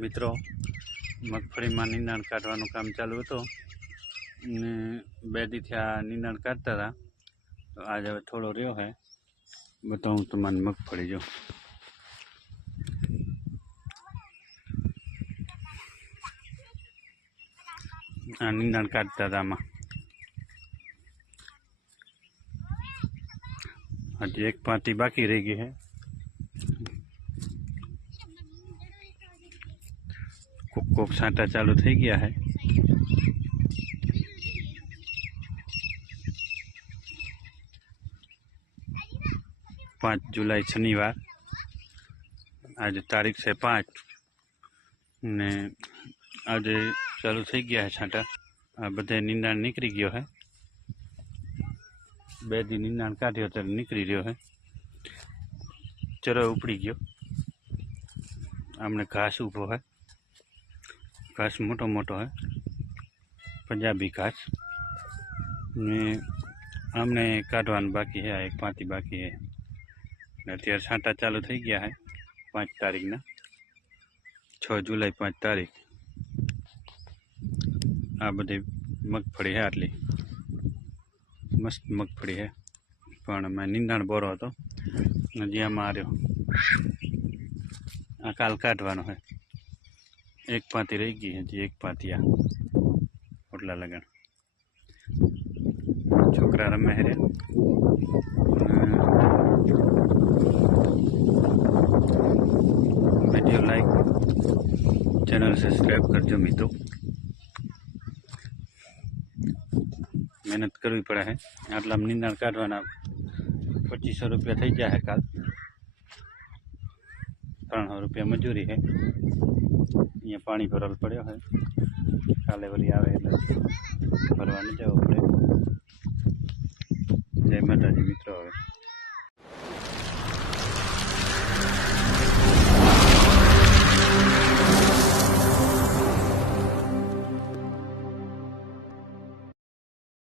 मित्रों मगफड़ी में नींदण काढवानुं काम चालू हतुं ने 2 दी थी आ नींदण काढता था। तो आज हवे थोड़ो रह्यो है, बताऊँ तमने मगफड़ी जो आ नींदण काढता था। आमां हजी एक पाती बाकी रही गई है। कोक छांटा चालू थई गया है। पाँच जुलाई शनिवार आज तारीख से 5 ने आज चालू थई गया है छांटा। आ बधे नींदण निकली गयो है। 2 दी नींदण काढ्यो तो निकली रह्यो है। चरो उपड़ी गयो। आमने घास ऊभो है। घास मोटो मोटो है, पंजाबी घास ने आमने काढवानुं बाकी है। एक पाती बाकी है। अत्यारे छांटा चालू थई गया है 5 तारीख ना 6 जुलाई 5 तारीख। आ बधी मगफड़ी है। आटली मस्त मगफड़ी है, पण मैं नींदण बोरो हतो। हजी आमां आ रह्यो। आ काल काढवानो है। एक पाती रही गई है जी, एक पाती आ ओटला लगन छोकरा रमे है। वीडियो लाइक चैनल सब्सक्राइब करजो मित्रों। मेहनत करवी पड़े है। आटला नींदण काढवाना 2500 रुपया थई जाए है। काल 300 रुपया मजूरी है। अहीं पाणी भरल पड़्यो है। काले वरी आवे એટલે